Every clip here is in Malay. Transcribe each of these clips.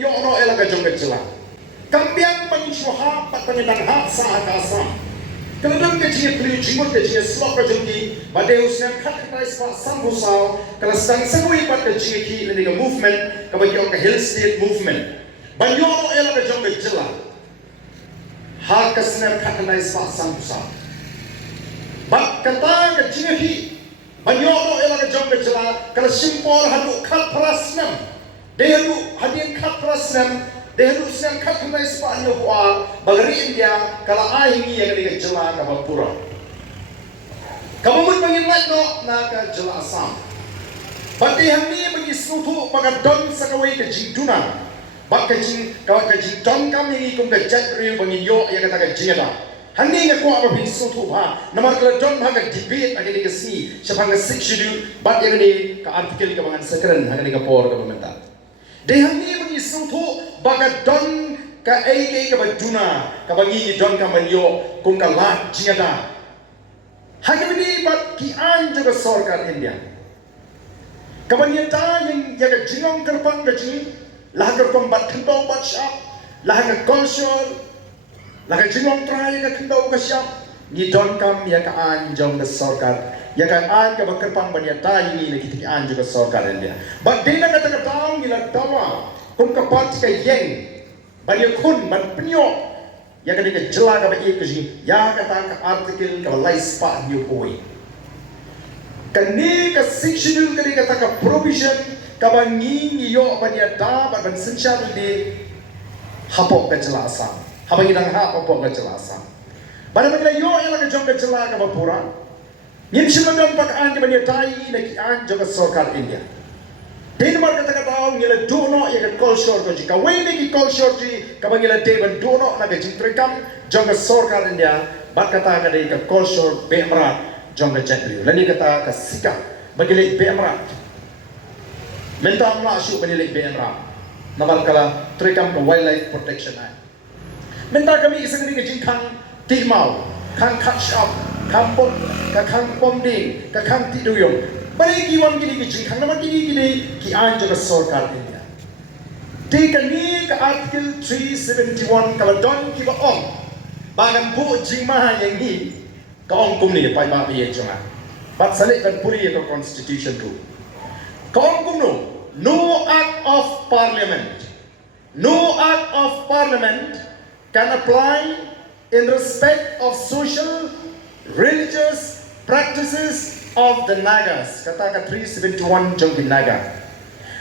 yono elaga jongga jela. Kambiang pensyuha pat pengedang hak sah kasa. Keladang kecil beli jimut kecil slok kejengki. Badeusnya kat kais pak sambusau. Kalau sedang segui pat kecil ki lebih ke movement. Kebagian ke Hill State movement. Banyono elaga jongga jela. Hak kesner kat kais pak sambusau. Bak kata kecil ki. Banyono elaga jongga jela. Kalau simpol hadu kat prasnam. Dehadu hadin kat prasnam. Dehadu senang kat kena Spanyol kuat. Bagari India kalau ahingi yang dia jela kaba pura. Kamu pun bangin lagi no naga jela Assam. Bati hamni bagi suatu baga don sakawai ke jingduna. Bak kajing kawat kajing don kami kum ke jat riu bangin yo yang kata ke jingda. Hamni nga kuat bagi suatu ha. Namar kalau don baga debate agak ni kesini. Siapa nga six schedule. Bat yang ni ke artikel ke bangan sekeren agak ni ke por ke pemerintah. Dehani bagi suatu baga don ka ai ka baduna ka bagi don ka manyo kung ka lat jingada hagini bat ki an juga sarkar India ka banyata yang jaga jingong kerpang ka jing lah kerpang bat kentau bat syap lah ka konsol lah ka jingong trai ka kentau ka syap ni don kam ya ka an jong ka sarkar ya ka an ka kerpang banyata ini ni ki an juga sarkar India bat dina ka ta taw ni la tawa kung kapat ka yeng banyak kun ban penyok ya kan dia jela ka baik ke sini ya kata ka artikel ka lais pa new boy kan ni ka sectional ka kata ka provision ka bangi yo banya da ban sensyal di hapok ka jela Assam habangi dang hapok ka jela Assam bana magla yo ela ka jong ka jela ka bapura nim simadon pakaan ka banya dai na ki an joga sarkar India Denmark kata tahu ngila dono ya ke culture tu jika wene ki culture ji kabangila deban dono na ke jintrekam jonga sarkar India bat kata kada ke culture bemra jonga jatri lani kata ka sika bagile bemra menta amla asu bagile bemra namal kala trekam ke wildlife protection act menta kami isang ni ke jinkang timau kang khatshap kampon ka kang pomding ka kang tiduyong Bagi kiwan gini kecil, karena bagi gini ki anjur sarkar India. Tiga ni ke artikel 371 kalau don kiba om, bagan bu jingmah yang ni ke om kum ni pai ba biye cuma. Bat salik kan puri ke constitution tu. Ke om kum no act of parliament can apply in respect of social, religious practices of the Nagas, kata 371 jongki Naga.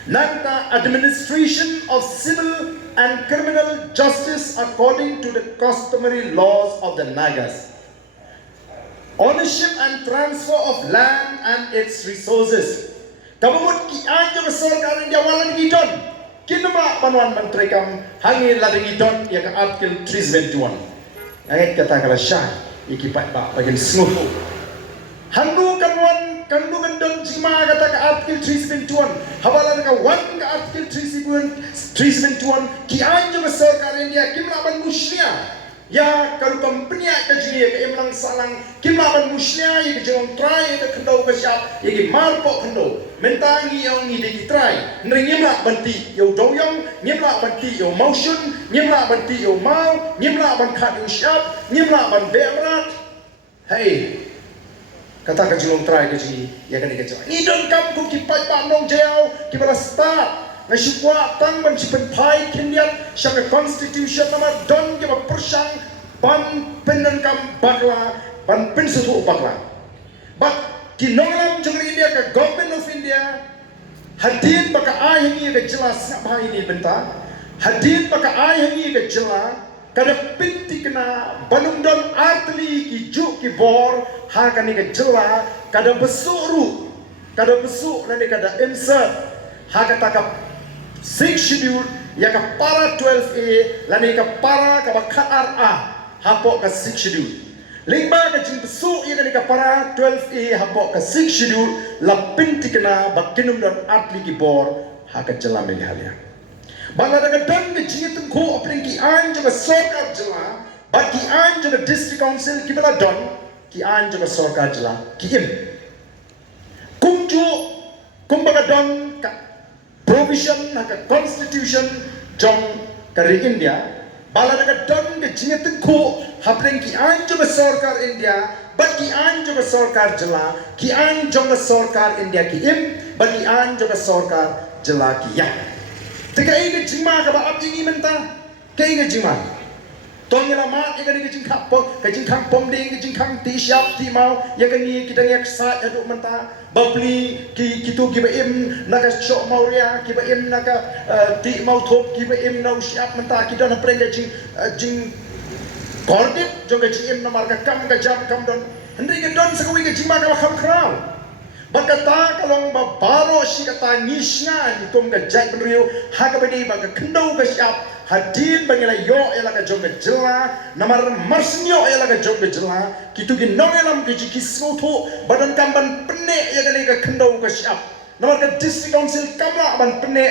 Nanta administration of civil and criminal justice according to the customary laws of the Nagas. Ownership and transfer of land and its resources. Kabumut ki anjo sarkar India walan gidon. Kinama panuan menteri kam hangi lading gidon ya ka artikel 371. Ayat kata kala syah ikipat ba bagian seluruh Handu kan don jima kata ka artikel 371 habalan ka wan ka artikel 371 ki anjo ka sarkar India kimlaban muslia ya karupam penya ka jini ka imlang salang kimlaban muslia ya ka jong try ka kendo ka syap ya ki marpo kendo mentangi yang ni de try nringimla banti yo doyong ngimla banti yo motion ngimla banti yo mau ngimla ban khat yo syap ngimla ban berat hey kata kajulong try kaji ya kan ikaja ni don kam ku kipai pa nong jeo ki bala start na shukwa tang ban chipen pai kindiat shaka constitution nama don ke ba persang ban penan kam bakla ban pensutu bakla but kinonglam jong India ka government of India hadin baka ahingi ka jelas ngap hai ni benta hadin baka ahingi ka jelas kada pinti kena banung don artli ki juk ki bor ha kani ka jela kada besuru kada besuk nani kada insert ha kata ka 6 schedule ya ka para 12A lani ka para ka bakar a hapok ka 6 schedule lingba ka jing besuk ya kani ka para 12A hapok ka 6 schedule la pinti kena bakinum don artli ki bor ha ka jela meli halia Bangla daga dan ke jingitum ko apling ki an jaga sarkar jela but ki an jaga district council ki bala don ki an jaga sarkar jela ki im kumjo kumbaga don ka provision ka constitution jom kari India bala daga don ke jinga tengku hapren ki an jo sarkar India bat ki an jo sarkar jala ki an jo sarkar India ki im bat ki an jo sarkar jala ki ya teka ini jima ka ba ab ini menta ke ini jima tong yala ma e gani ke jingkha po ke jingkhang pom ding ke jingkhang ti siap ti mau ya gani kita yak sa adu menta babli ki kitu ki ba im naga chok mau ria ki ba im naga ti mau thop ki ba im nau siap menta ki don preng jing jing gordit jo ke jing im na mar ka kam ka jam kam don hendri ke don sakawi ke jima ka kham krau Bakata kalong babaro si kata nisngan kum ka jai penriu hakabedi baka kendau ka siap hadin bangila yo ela ka jong ka jela namar marsnyo ela ka jong ka jela kitu gi nongelam ki kismo tho badan kamban penne ya ka ka kendau ka siap namar ka district council kamla ban penne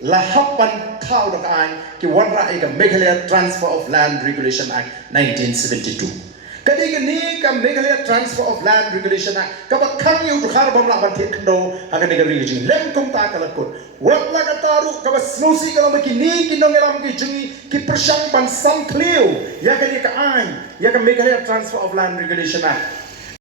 lahapan thau da an ki wanra e ka Meghalaya Transfer of Land Regulation Act 1972 Kadi ni ka Meghalaya Transfer of Land Regulation Act ka bakhang yu khar bam la ban thik ndo haga ni gari jing lem kum ta kala ko wat la ka taru ka snosi ka ma ki ni ki nongelam ki jingi ki persang ban sam cleo ya ka ni ka an ya ka Meghalaya Transfer of Land Regulation Act